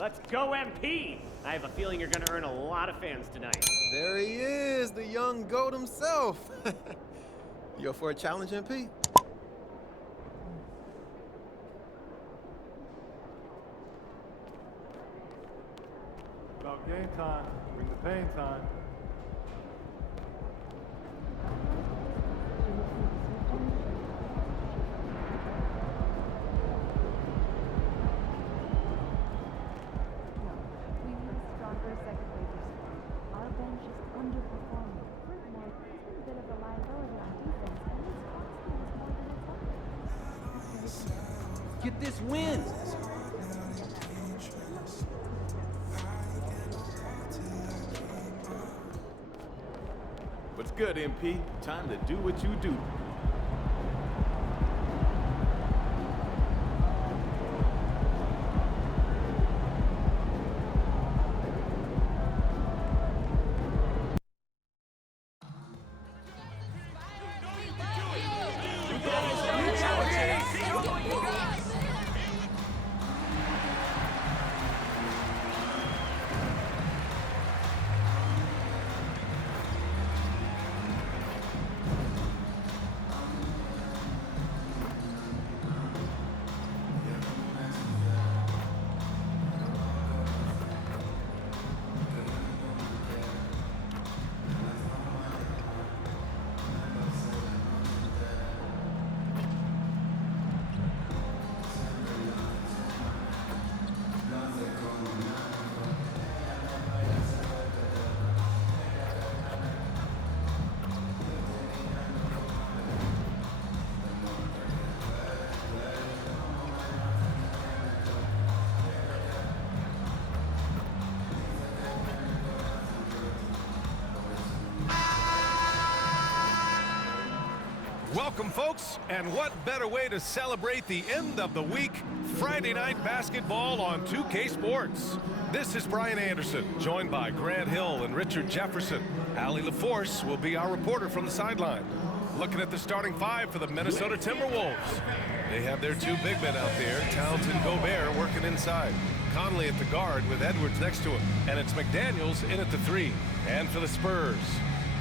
Let's go, MP! I have a feeling you're going to earn a lot of fans tonight. There he is, the young GOAT himself. You up for a challenge, MP? About game time. Bring the pain time. Get this win! What's good, MP? Time to do what you do. Welcome, folks, and what better way to celebrate the end of the week? Friday night basketball on 2K Sports. This is Brian Anderson, joined by Grant Hill and Richard Jefferson. Allie LaForce will be our reporter from the sideline. Looking at the starting five for the Minnesota Timberwolves. They have their two big men out there, Towns and Gobert, working inside. Conley at the guard with Edwards next to him. And it's McDaniels in at the three. And for the Spurs,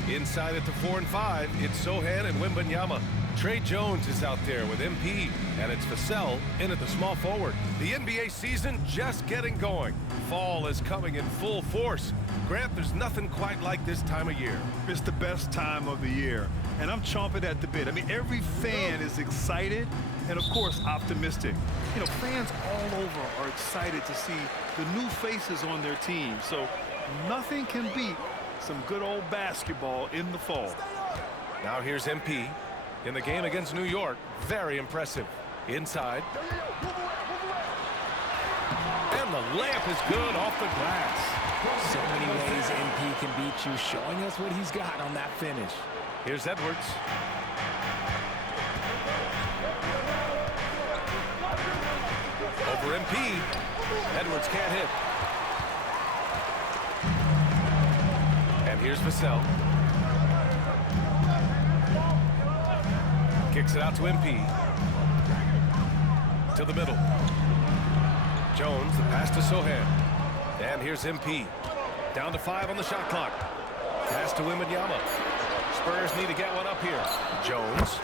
inside at the 4 and 5, it's Sohan and Wembanyama. Trey Jones is out there with MP, and it's Vassell in at the small forward. The NBA season just getting going. Fall is coming in full force. Grant, there's nothing quite like this time of year. It's the best time of the year, and I'm chomping at the bit. I mean, every fan is excited and, of course, optimistic. You know, fans all over are excited to see the new faces on their team, so nothing can beat some good old basketball in the fall. Now here's MP in the game against New York. Very impressive. Inside. And the layup is good off the glass. So many ways MP can beat you, showing us what he's got on that finish. Here's Edwards. Over MP. Edwards can't hit. And here's Vassell. Kicks it out to MP. To the middle. Jones, the pass to Sohan. And here's MP. Down to 5 on the shot clock. Pass to Wembanyama. Spurs need to get one up here. Jones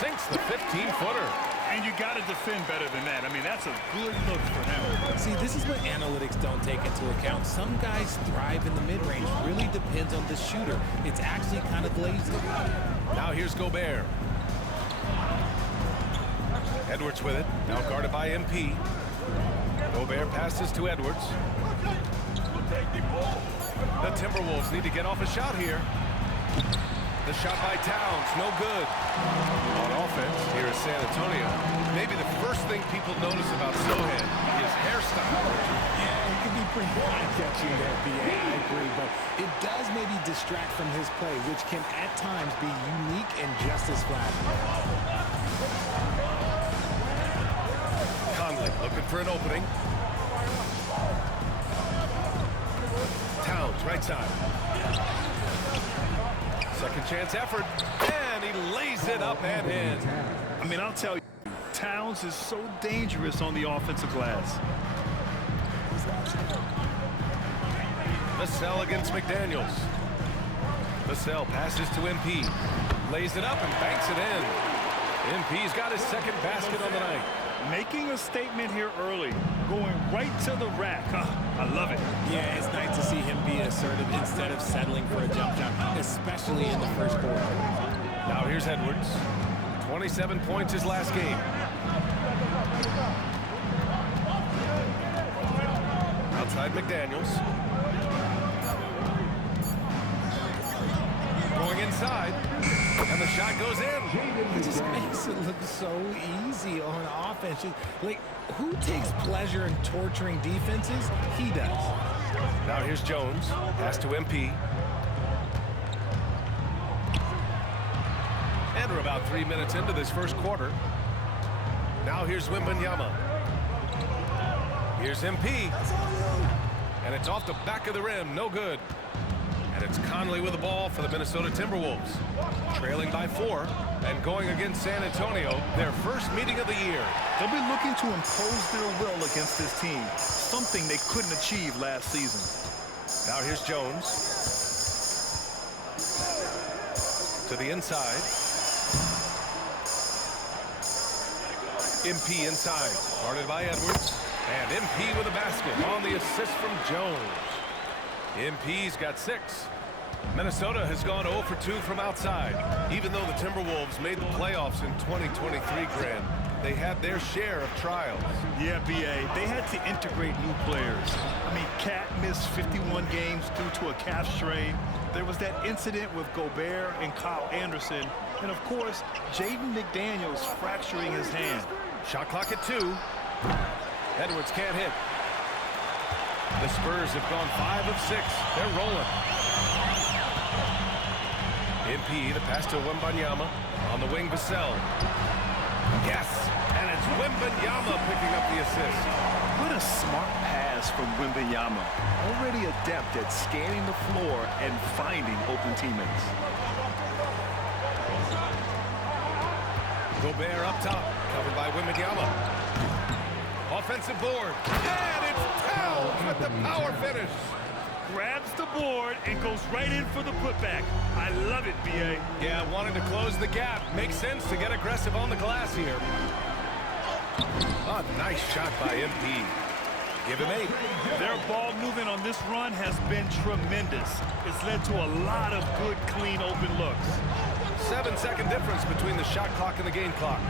sinks the 15-footer. And you got to defend better than that. I mean, that's a good look for him. See, this is what analytics don't take into account. Some guys thrive in the mid-range. Really depends on the shooter. It's actually kind of lazy. Now here's Gobert. Edwards with it. Now guarded by MP. Gobert passes to Edwards. The Timberwolves need to get off a shot here. The shot by Towns, no good. On offense, here is San Antonio. Maybe the first thing people notice about Sohan is hairstyle. Yeah, it can be pretty eye-catching there, BA, I agree, but it does maybe distract from his play, which can at times be unique and just as flattering. Conley looking for an opening. Towns, right side. Second chance effort, and he lays it up and in. I mean, I'll tell you, Towns is so dangerous on the offensive glass. Vassell against McDaniels. Vassell passes to MP. Lays it up and banks it in. MP's got his second basket on the night. Making a statement here early. Going right to the rack. I love it. Yeah, it's nice to see him be assertive instead of settling for a jump shot, especially in the first quarter. Now here's Edwards. 27 points his last game. Outside McDaniels. Going inside. And the shot goes in. It just makes it look so easy on offense. Like, who takes pleasure in torturing defenses? He does. Now here's Jones. Pass to MP. And we're about 3 minutes into this first quarter. Now here's Wembanyama. Here's MP. And it's off the back of the rim. No good. And it's Conley with the ball for the Minnesota Timberwolves. Trailing by 4 and going against San Antonio, their first meeting of the year. They'll be looking to impose their will against this team, something they couldn't achieve last season. Now here's Jones. To the inside. MP inside. Guarded by Edwards. And MP with a basket on the assist from Jones. MP's got 6. Minnesota has gone 0 for 2 from outside. Even though the Timberwolves made the playoffs in 2023, Grant, they had their share of trials. Yeah, B.A., they had to integrate new players. I mean, Cat missed 51 games due to a calf strain. There was that incident with Gobert and Kyle Anderson. And, of course, Jaden McDaniels fracturing his hand. Shot clock at 2. Edwards can't hit. The Spurs have gone 5 of 6. They're rolling. MP, the pass to Wembanyama. On the wing, Vassell. Yes, and it's Wembanyama picking up the assist. What a smart pass from Wembanyama. Already adept at scanning the floor and finding open teammates. Gobert up top, covered by Wembanyama. Offensive board, and it's Towns with the power finish. Grabs the board and goes right in for the putback. I love it, B.A. Yeah, wanting to close the gap. Makes sense to get aggressive on the glass here. A nice shot by MP. Give him 8. Their ball movement on this run has been tremendous. It's led to a lot of good, clean, open looks. 7-second difference between the shot clock and the game clock.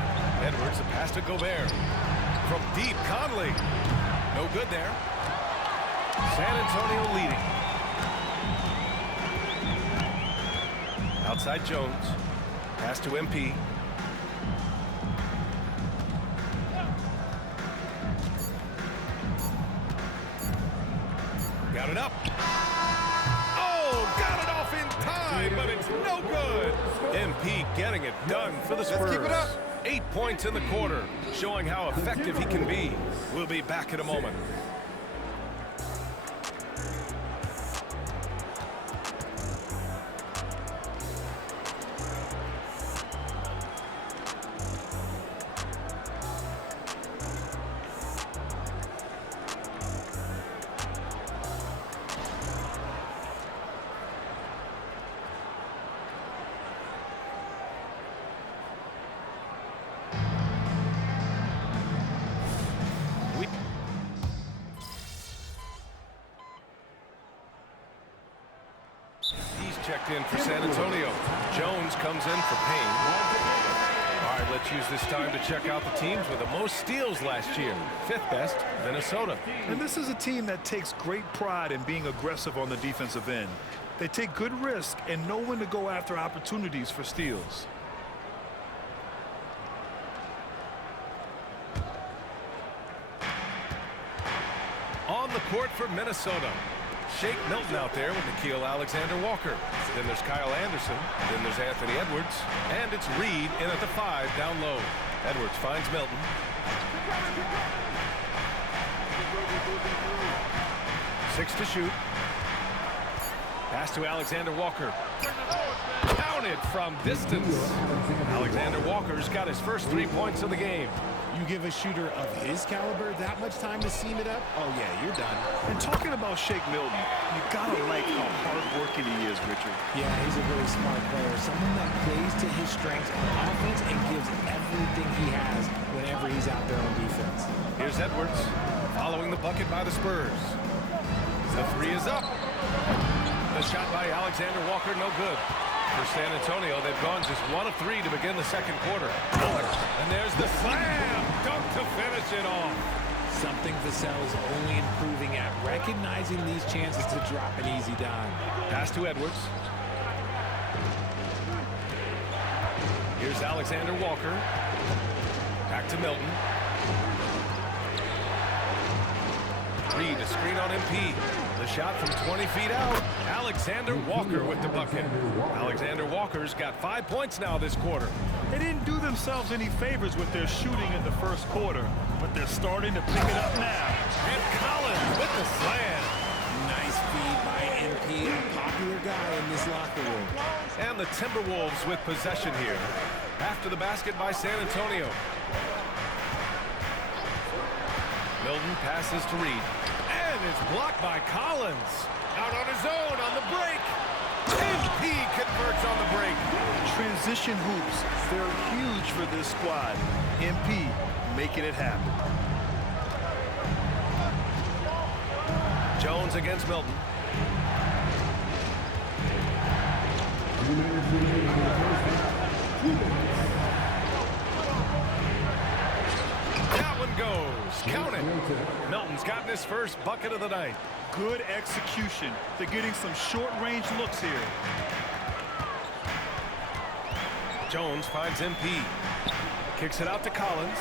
Edwards, a pass to Gobert. From deep, Conley. No good there. San Antonio leading. Outside Jones. Pass to MP. Got it up. Oh, got it off in time, but it's no good. MP getting it done for the Spurs. Let's keep it up. 8 points in the quarter, showing how effective he can be. We'll be back in a moment. Checked in for San Antonio. Jones comes in for Payne. All right, let's use this time to check out the teams with the most steals last year. 5th best, Minnesota. And this is a team that takes great pride in being aggressive on the defensive end. They take good risk and know when to go after opportunities for steals. On the court for Minnesota. Shake Milton out there with Nickeil Alexander-Walker. Then there's Kyle Anderson. Then there's Anthony Edwards. And it's Reed in at the 5 down low. Edwards finds Milton. Six to shoot. Pass to Alexander-Walker. Counted from distance. Alexander-Walker's got his first 3 points of the game. You give a shooter of his caliber that much time to seam it up, oh yeah, you're done. And talking about Shake Milton, you gotta like how hard-working he is, Richard. Yeah, he's a really smart player. Someone that plays to his strengths on offense and gives everything he has whenever he's out there on defense. Here's Edwards, following the bucket by the Spurs. The three is up. The shot by Alexander Walker, no good. For San Antonio, they've gone just 1 of 3 to begin the second quarter. And there's the slam dunk to finish it off. Something Vassell's only improving at, recognizing these chances to drop an easy dime. Pass to Edwards. Here's Alexander Walker. Back to Milton. Reed, a screen on MP. The shot from 20 feet out. Alexander Walker with the bucket. Alexander Walker's got 5 points now this quarter. They didn't do themselves any favors with their shooting in the first quarter, but they're starting to pick it up now. And Collins with the slam. Nice feed by MP, a popular guy in this locker room. And the Timberwolves with possession here. After the basket by San Antonio. Milton passes to Reed. And it's blocked by Collins. Out on his own on the break. MP converts on the break. Transition hoops, they're huge for this squad. MP making it happen. Jones against Milton. That one goes. Count it. Milton's gotten his first bucket of the night. Good execution. They're getting some short-range looks here. Jones finds MP. Kicks it out to Collins.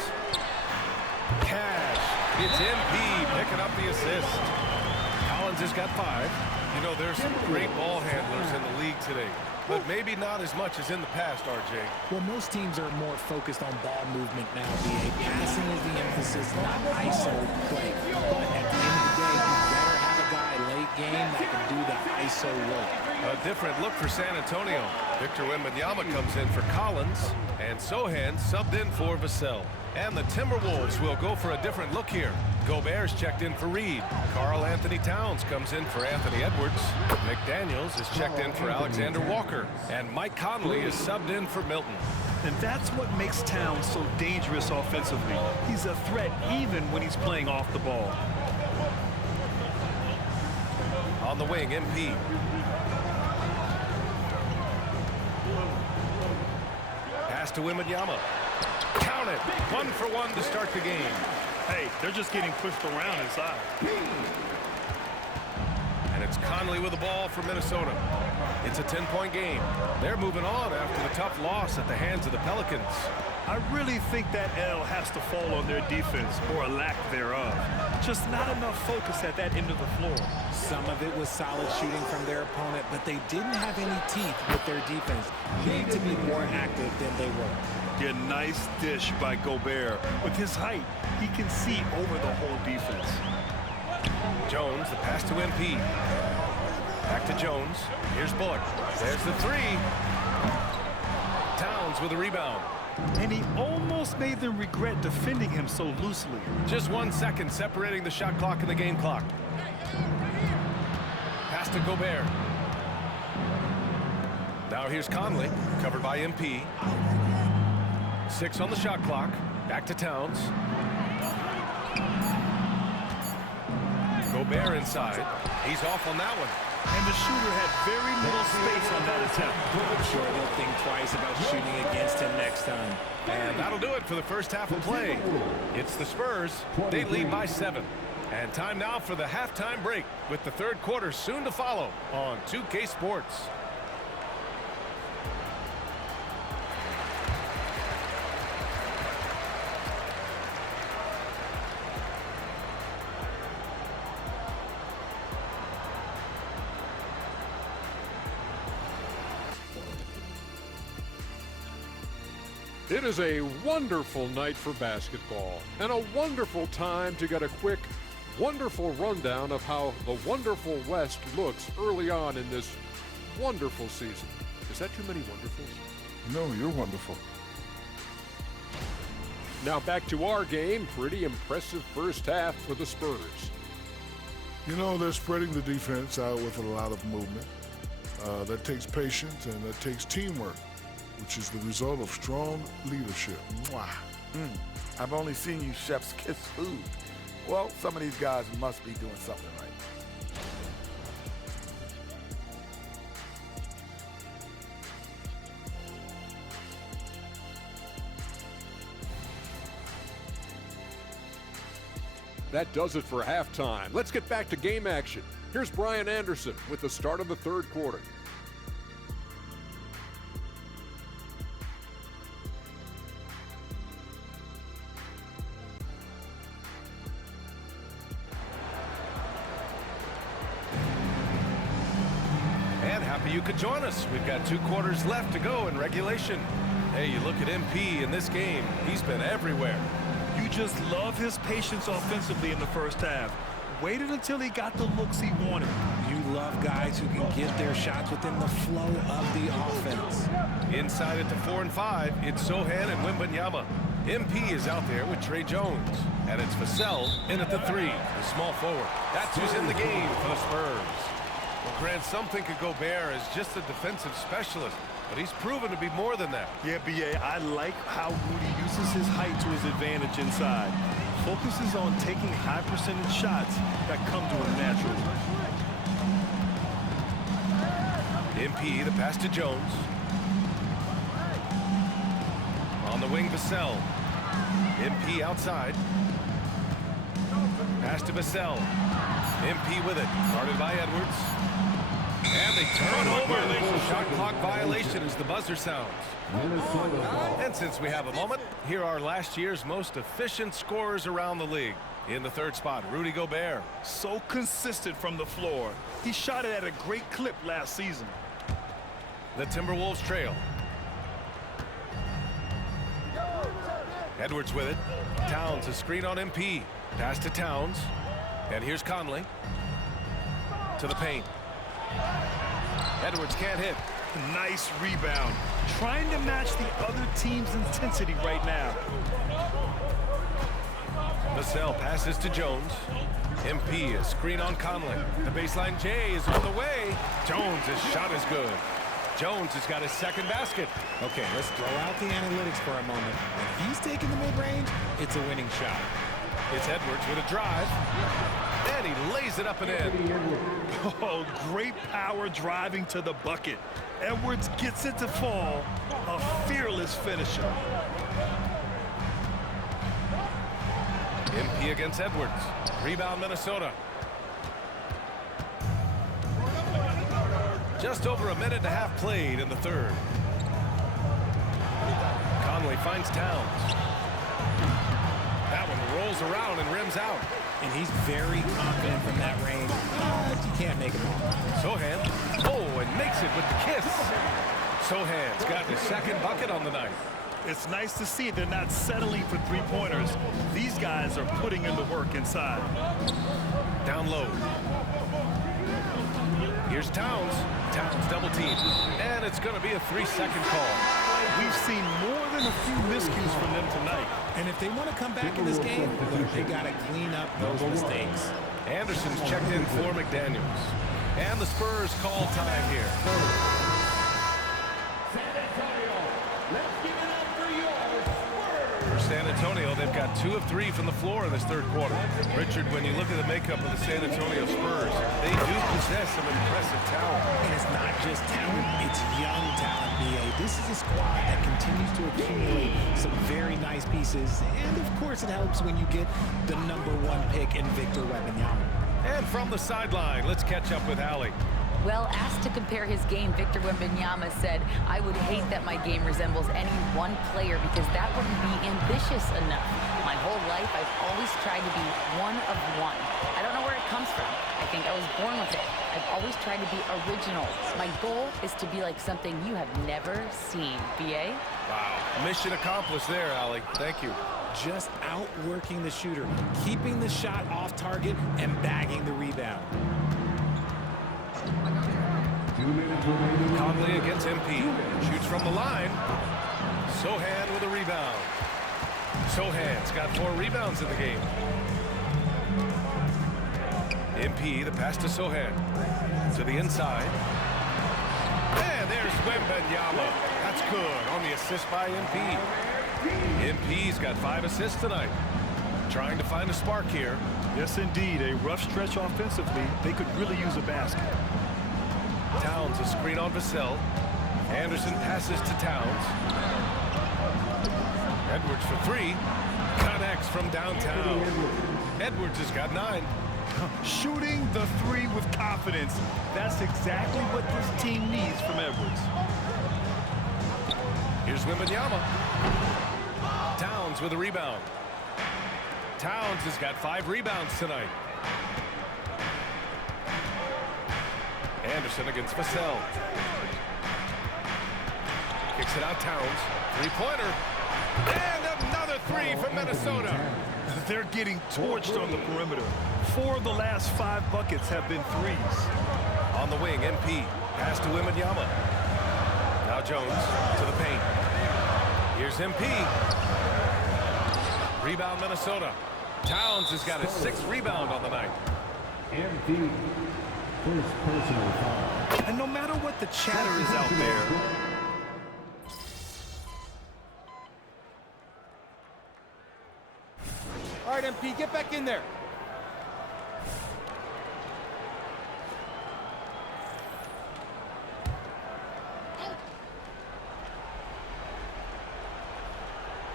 Cash. It's MP picking up the assist. Collins has got 5. You know, there's some great ball handlers in the league today, but maybe not as much as in the past, RJ. Well, most teams are more focused on ball movement now, BA. Passing is the emphasis, not ISO play. But at the end of the day, you better have a guy late game that can do the ISO work. A different look for San Antonio. Victor Wembanyama comes in for Collins, and Sohan subbed in for Vassell. And the Timberwolves will go for a different look here. Gobert's checked in for Reed. Karl Anthony Towns comes in for Anthony Edwards. McDaniels is checked in for Alexander Walker. And Mike Conley is subbed in for Milton. And that's what makes Towns so dangerous offensively. He's a threat even when he's playing off the ball. On the wing, MP. Pass to Wembanyama. Count it. 1 for 1 to start the game. Hey, they're just getting pushed around inside. And it's Conley with the ball for Minnesota. It's a 10-point game. They're moving on after the tough loss at the hands of the Pelicans. I really think that L has to fall on their defense, or a lack thereof. Just not enough focus at that end of the floor. Some of it was solid shooting from their opponent, but they didn't have any teeth with their defense. Need to be more active than they were. A nice dish by Gobert. With his height, he can see over the whole defense. Jones, the pass to MP. Back to Jones. Here's Bullock. There's the 3. Towns with a rebound. And he almost made them regret defending him so loosely. Just 1 second separating the shot clock and the game clock. Pass to Gobert. Now here's Conley, covered by MP. 6 on the shot clock. Back to Towns. Gobert inside. He's off on that one. And the shooter had very little space on that attempt. I'm sure he'll think twice about shooting against him next time. And that'll do it for the first half of play. It's the Spurs. They lead by 7. And time now for the halftime break, with the third quarter soon to follow on 2K Sports. It is a wonderful night for basketball and a wonderful time to get a quick, wonderful rundown of how the wonderful West looks early on in this wonderful season. Is that too many wonderfuls? No, you're wonderful. Now back to our game. Pretty impressive first half for the Spurs. You know, they're spreading the defense out with a lot of movement. That takes patience and that takes teamwork, which is the result of strong leadership. Mwah. I've only seen you chefs kiss food. Well, some of these guys must be doing something right. That does it for halftime. Let's get back to game action. Here's Brian Anderson with the start of the third quarter. And happy you could join us. We've got 2 quarters left to go in regulation. Hey, you look at MP in this game. He's been everywhere. You just love his patience offensively in the first half. Waited until he got the looks he wanted. You love guys who can get their shots within the flow of the offense. Inside at the 4 and 5, it's Sohan and Wembanyama. MP is out there with Trey Jones. And it's Vassell in at the 3, the small forward. That's who's in the game for the Spurs. Well, Grant, some think of Gobert as just a defensive specialist, but he's proven to be more than that. Yeah, B.A., I like how Rudy uses his height to his advantage inside. Focuses on taking high percentage shots that come to him naturally. MP, the pass to Jones. On the wing, Vassell. MP outside. Pass to Vassell. MP with it. Guarded by Edwards. And they turn over. Shot clock violation as the buzzer sounds. And since we have a moment, here are last year's most efficient scorers around the league. In the third spot, Rudy Gobert. So consistent from the floor. He shot it at a great clip last season. The Timberwolves trail. Edwards with it. Towns, a screen on MP. Pass to Towns. And here's Conley. To the paint. Edwards can't hit. Nice rebound. Trying to match the other team's intensity right now. Vassell passes to Jones. MP, a screen on Conley. The baseline J is on the way. Jones' shot is good. Jones has got his second basket. Okay, let's throw out the analytics for a moment. When he's taking the mid-range, it's a winning shot. It's Edwards with a drive. And he lays it up and in. Oh, great power driving to the bucket. Edwards gets it to fall. A fearless finisher. MP against Edwards. Rebound Minnesota. Just over a minute and a half played in the third. Conley finds Towns. That one rolls around and rims out. And he's very confident from that range. But you can't make him all. Sohan. Oh, and makes it with the kiss. Sohan's got his second bucket on the night. It's nice to see they're not settling for three-pointers. These guys are putting in the work inside. Down low. Here's Towns. Towns double teamed. And it's going to be a 3-second call. We've seen more than a few miscues from them tonight. And if they want to come back in this game, they got to clean up those mistakes. Anderson's checked in for McDaniels. And the Spurs call time here. For San Antonio, they've got 2 of 3 from the floor in this third quarter. Richard, when you look at the makeup of the San Antonio Spurs, they do possess some impressive talent. And it's not just talent, it's young talent, B.A. This is a squad that continues to accumulate some very nice pieces. And, of course, it helps when you get the #1 pick in Victor Wembanyama. And from the sideline, let's catch up with Allie. Well, asked to compare his game, Victor Wembanyama said, "I would hate that my game resembles any one player because that wouldn't be ambitious enough. My whole life, I've always tried to be one of one. I don't know where it comes from. I think I was born with it. I've always tried to be original. My goal is to be like something you have never seen." B.A.? Wow. Mission accomplished there, Allie. Thank you. Just outworking the shooter, keeping the shot off target, and bagging the rebound. Conley against MP. Shoots from the line. Sohan with a rebound. Sohan's got 4 rebounds in the game. MP, the pass to Sohan. To the inside. And there's Wembanyama. That's good on the assist by MP. MP's got 5 assists tonight. Trying to find a spark here. Yes, indeed. A rough stretch offensively. They could really use a basket. Towns a screen on Vassell. Anderson passes to Towns. Edwards for 3. Connects from downtown. Edwards has got 9. Shooting the 3 with confidence. That's exactly what this team needs from Edwards. Here's Wembanyama. Towns with a rebound. Towns has got 5 rebounds tonight. Anderson against Vassell. Kicks it out, Towns. 3-pointer. And another 3 from Minnesota. They're getting torched on the perimeter. 4 of the last 5 buckets have been 3s. On the wing, MP. Pass to Wembanyama. Now Jones to the paint. Here's MP. Rebound, Minnesota. Towns has got his 6th rebound on the night. MP, first personal foul. And no matter what the chatter is out there, all right, MP, get back in there.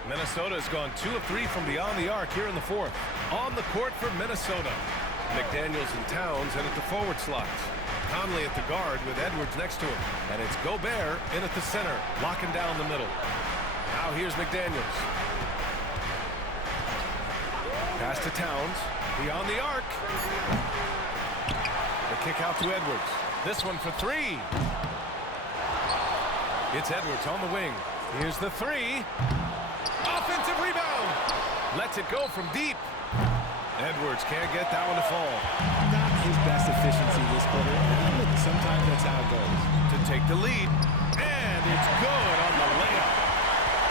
Minnesota has gone 2 of 3 from beyond the arc here in the 4th. On the court for Minnesota. McDaniels and Towns in at the forward slots. Conley at the guard with Edwards next to him. And it's Gobert in at the center, locking down the middle. Now here's McDaniels. Pass to Towns. Beyond the arc. The kick out to Edwards. This one for 3. It's Edwards on the wing. Here's the 3. Offensive rebound. Lets it go from deep. Edwards can't get that one to fall. Not his best efficiency this quarter, but sometimes that's how it goes. To take the lead. And it's good on the layup.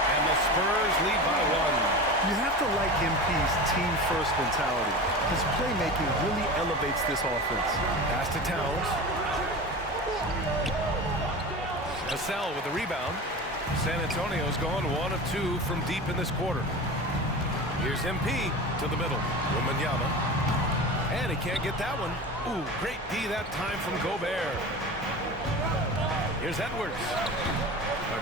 And the Spurs lead by 1. you have to like MP's team-first mentality. His playmaking really elevates this offense. Pass to Towns. Vassell with the rebound. San Antonio's gone 1 of 2 from deep in this quarter. Here's MP to the middle. Wembanyama. And he can't get that one. Ooh, great D that time from Gobert. Here's Edwards.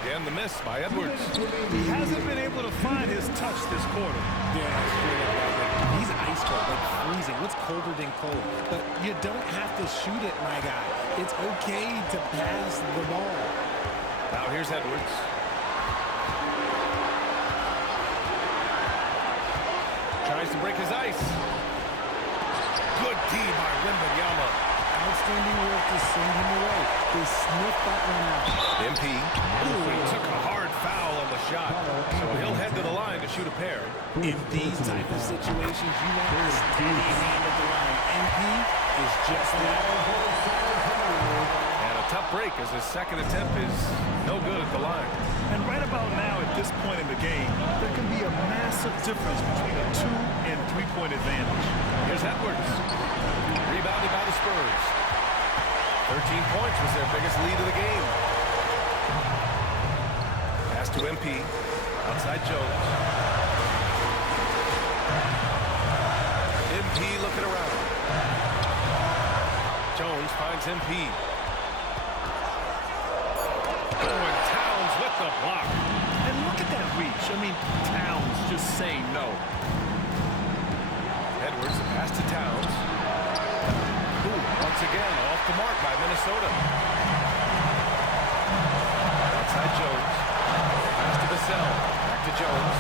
Again, the miss by Edwards. He hasn't been able to find his touch this quarter. Yeah, he's ice cold, like freezing. What's colder than cold? But you don't have to shoot it, my guy. It's okay to pass the ball. Now here's Edwards. Tries to break his ice. Good D by Wembanyama. Outstanding work to send him away. They sniffed that one out. MP. Ooh, he took a hard foul on the shot. So he'll head to the line to shoot a pair. In these type of situations, you want a steady hand at the line. MP is just that. And a tough break as his second attempt is no good at the line. And right about now, at this point in the game, there can be a massive difference between a 2- and 3-point advantage. Here's Edwards. Rebounded by the Spurs. 13 points was their biggest lead of the game. Pass to MP. Outside Jones. MP looking around. Jones finds MP. Oh, and Towns with the block. And look at that reach. I mean, Towns just saying no. Edwards, a pass to Towns. Ooh, once again, off the mark by Minnesota. Outside Jones. Pass to Vassell. Back to Jones.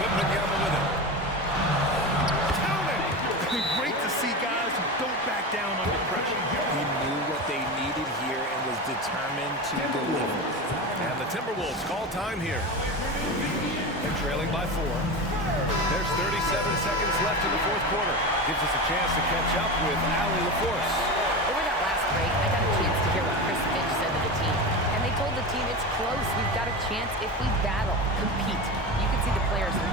Wembanyama with it. Great to see guys who don't back down under pressure. He knew what they needed here and was determined to deliver. And the Timberwolves call time here. They're trailing by 4. There's 37 seconds left in the 4th quarter. Gives us a chance to catch up with Allie LaForce. Over that last break, I got a chance to hear what Chris Finch said to the team. And they told the team it's close. We've got a chance if we battle, compete. You can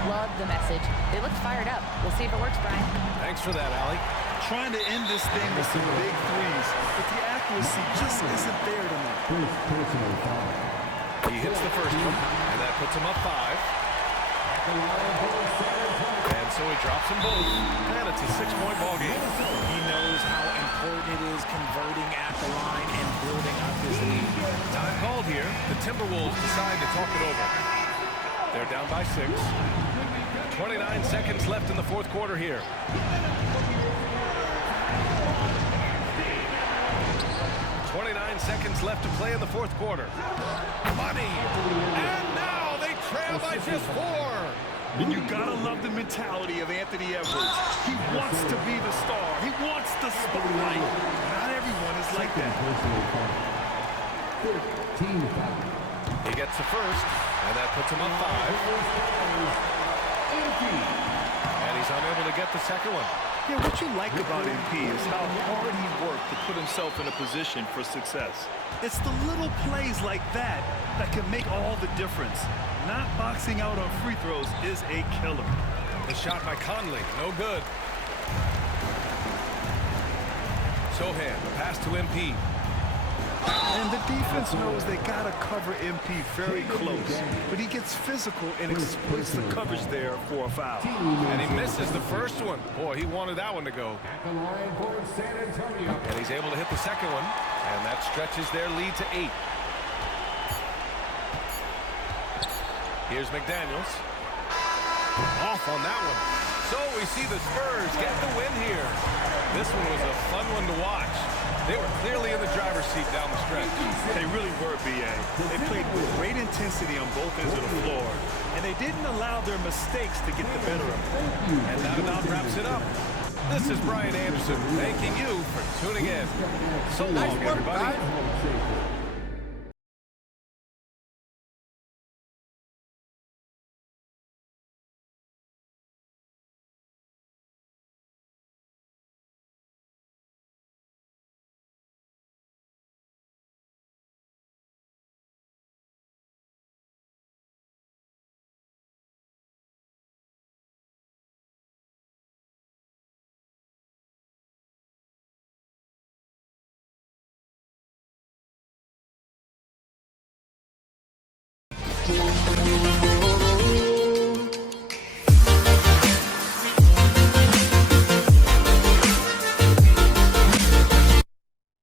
Love the message. They looked fired up. We'll see if it works, Brian. Thanks for that, Allie. Trying to end this thing with some big threes, but the accuracy just isn't there tonight. First personal foul. He hits the first one, and that puts him up 5. And so he drops them both, and it's a 6-point ball game. He knows how important it is converting at the line and building up his lead. Time called here. The Timberwolves decide to talk it over. They're down by 6. 29 seconds left in the fourth quarter here. Seconds left to play in the fourth quarter. Money! And now they trail by just 4. And you gotta love the mentality of Anthony Edwards. He wants to be the star. He wants the spotlight. Not everyone is like that. 13 foul. He gets the first, and that puts him up 5. And he's unable to get the second one. Yeah, what you like about MP is how hard he worked to put himself in a position for success. It's the little plays like that that can make all the difference. Not boxing out on free throws is a killer. The shot by Conley, no good. Sohan, the pass to MP. And the defense knows they got to cover MP very close. But he gets physical and exploits the coverage there for a foul. And he misses the first one. Boy, he wanted that one to go. At the line for San Antonio. And he's able to hit the second one. And that stretches their lead to 8. Here's McDaniels. Off on that one. So we see the Spurs get the win here. This one was a fun one to watch. They were clearly in the driver's seat down the stretch. They really were, B.A. They played with great intensity on both ends of the floor, and they didn't allow their mistakes to get the better of them. And that about wraps it up. This is Brian Anderson thanking you for tuning in. So long, everybody.